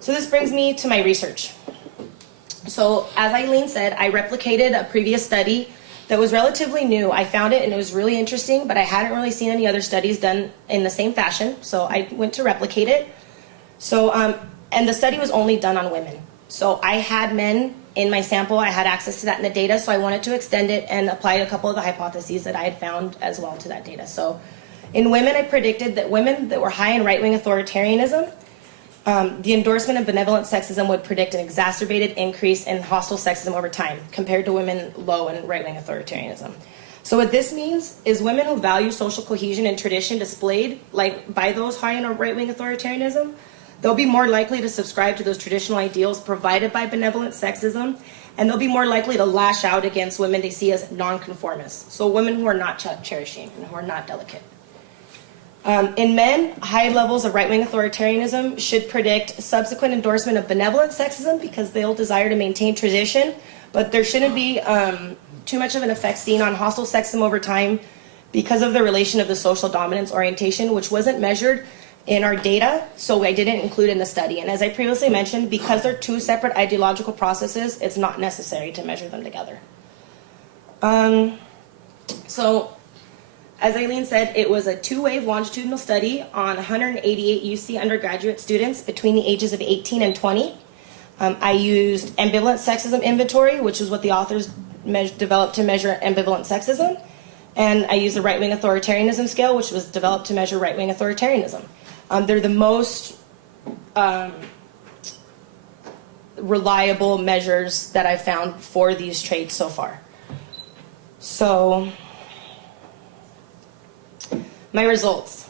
So this brings me to my research. So as Eileen said, I replicated a previous study that was relatively new. I found it and it was really interesting, but I hadn't really seen any other studies done in the same fashion. So I went to replicate it. So, and the study was only done on women. So I had men in my sample. I had access to that in the data. So I wanted to extend it and apply a couple of the hypotheses that I had found as well to that data. So in women, I predicted that women that were high in right-wing authoritarianism, the endorsement of benevolent sexism would predict an exacerbated increase in hostile sexism over time compared to women low in right-wing authoritarianism. So what this means is women who value social cohesion and tradition displayed like by those high in right-wing authoritarianism, they'll be more likely to subscribe to those traditional ideals provided by benevolent sexism, and they'll be more likely to lash out against women they see as nonconformists. So women who are not cherishing and who are not delicate. In men, high levels of right-wing authoritarianism should predict subsequent endorsement of benevolent sexism because they'll desire to maintain tradition, but there shouldn't be too much of an effect seen on hostile sexism over time because of the relation of the social dominance orientation, which wasn't measured in our data, so I didn't include in the study. And as I previously mentioned, because they're two separate ideological processes, it's not necessary to measure them together. So, as Eileen said, it was a two-wave longitudinal study on 188 UC undergraduate students between the ages of 18 and 20. I used ambivalent sexism inventory, which is what the authors developed to measure ambivalent sexism. And I used the right-wing authoritarianism scale, which was developed to measure right-wing authoritarianism. They're the most reliable measures that I've found for these traits so far. So, my results.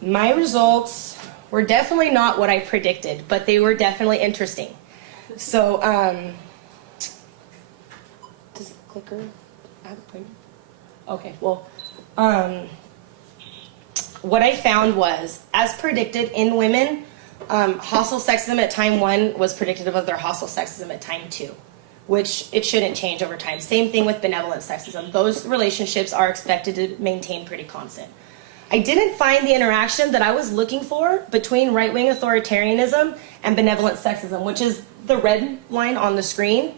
My results were definitely not what I predicted, but they were definitely interesting. So, does the clicker have a pointer? Okay, well, what I found was, as predicted in women, hostile sexism at time 1 was predictive of their hostile sexism at time 2, which it shouldn't change over time. Same thing with benevolent sexism. Those relationships are expected to maintain pretty constant. I didn't find the interaction that I was looking for between right-wing authoritarianism and benevolent sexism, which is the red line on the screen.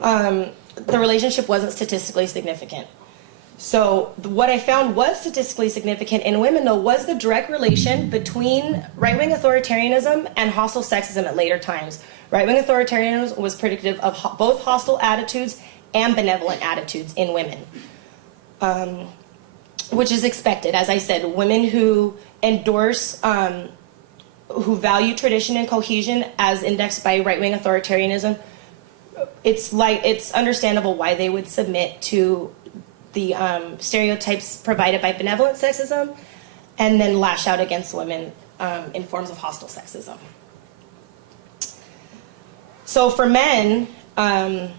The relationship wasn't statistically significant. So what I found was statistically significant in women, though, was the direct relation between right-wing authoritarianism and hostile sexism at later times. Right-wing authoritarianism was predictive of both hostile attitudes and benevolent attitudes in women, which is expected. As I said, women who endorse, who value tradition and cohesion as indexed by right-wing authoritarianism, it's understandable why they would submit to the stereotypes provided by benevolent sexism and then lash out against women in forms of hostile sexism. So for men, I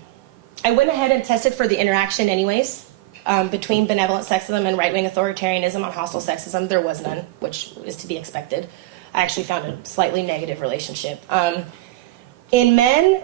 went ahead and tested for the interaction anyways between benevolent sexism and right-wing authoritarianism on hostile sexism. There was none, which is to be expected. I actually found a slightly negative relationship. In men,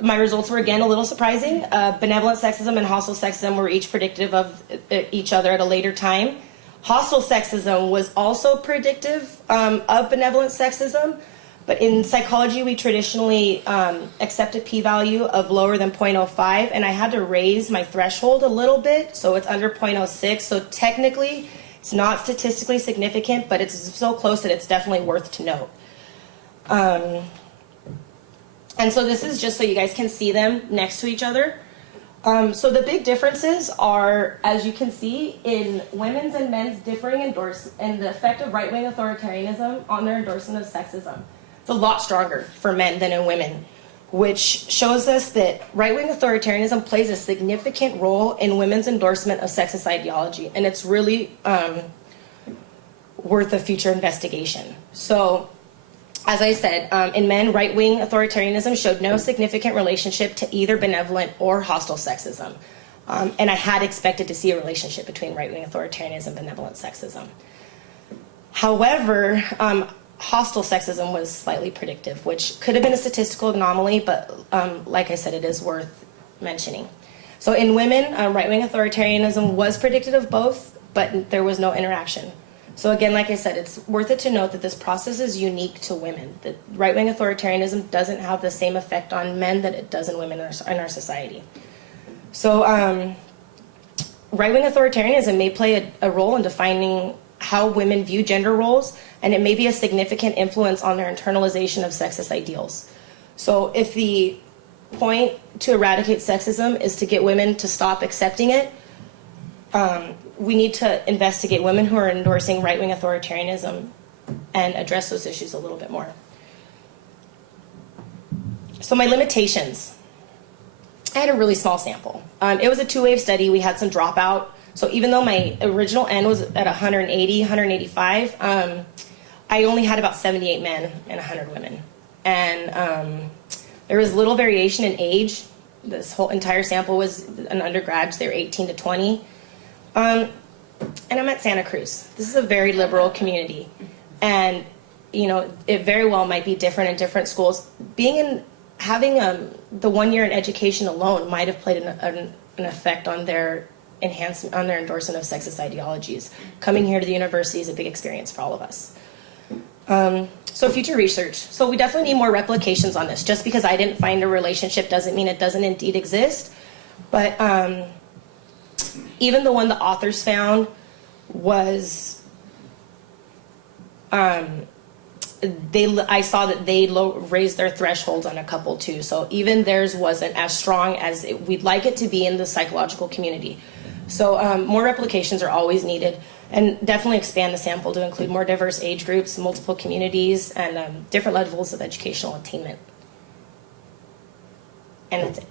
my results were again a little surprising. Benevolent sexism and hostile sexism were each predictive of each other at a later time. Hostile sexism was also predictive of benevolent sexism, but in psychology we traditionally accept a p-value of lower than 0.05, and I had to raise my threshold a little bit, so it's under 0.06. So technically it's not statistically significant, but it's so close that it's definitely worth to note. And so this is just so you guys can see them next to each other. So the big differences are, as you can see, in women's and men's differing and the effect of right-wing authoritarianism on their endorsement of sexism. It's a lot stronger for men than in women, which shows us that right-wing authoritarianism plays a significant role in women's endorsement of sexist ideology, and it's really worth a future investigation. So, as I said, in men, right-wing authoritarianism showed no significant relationship to either benevolent or hostile sexism. And I had expected to see a relationship between right-wing authoritarianism and benevolent sexism. However, hostile sexism was slightly predictive, which could have been a statistical anomaly, but like I said, it is worth mentioning. So in women, right-wing authoritarianism was predicted of both, but there was no interaction So again, like I said, it's worth it to note that this process is unique to women. That right-wing authoritarianism doesn't have the same effect on men that it does in women in our society. So right-wing authoritarianism may play a role in defining how women view gender roles, and it may be a significant influence on their internalization of sexist ideals. So if the point to eradicate sexism is to get women to stop accepting it, we need to investigate women who are endorsing right-wing authoritarianism and address those issues a little bit more. So my limitations. I had a really small sample. It was a two-wave study. We had some dropout. So even though my original N was at 180, 185, I only had about 78 men and 100 women. And there was little variation in age. This whole entire sample was an undergrad, so they were 18 to 20. And I'm at Santa Cruz. This is a very liberal community. And, you know, it very well might be different in different schools. Having the 1 year in education alone might have played an effect on their endorsement of sexist ideologies. Coming here to the university is a big experience for all of us. So future research. So we definitely need more replications on this. Just because I didn't find a relationship doesn't mean it doesn't indeed exist. But even the one the authors found was, I saw that they raised their thresholds on a couple too. So even theirs wasn't as strong as we'd like it to be in the psychological community. So more replications are always needed, and definitely expand the sample to include more diverse age groups, multiple communities, and different levels of educational attainment. And that's it.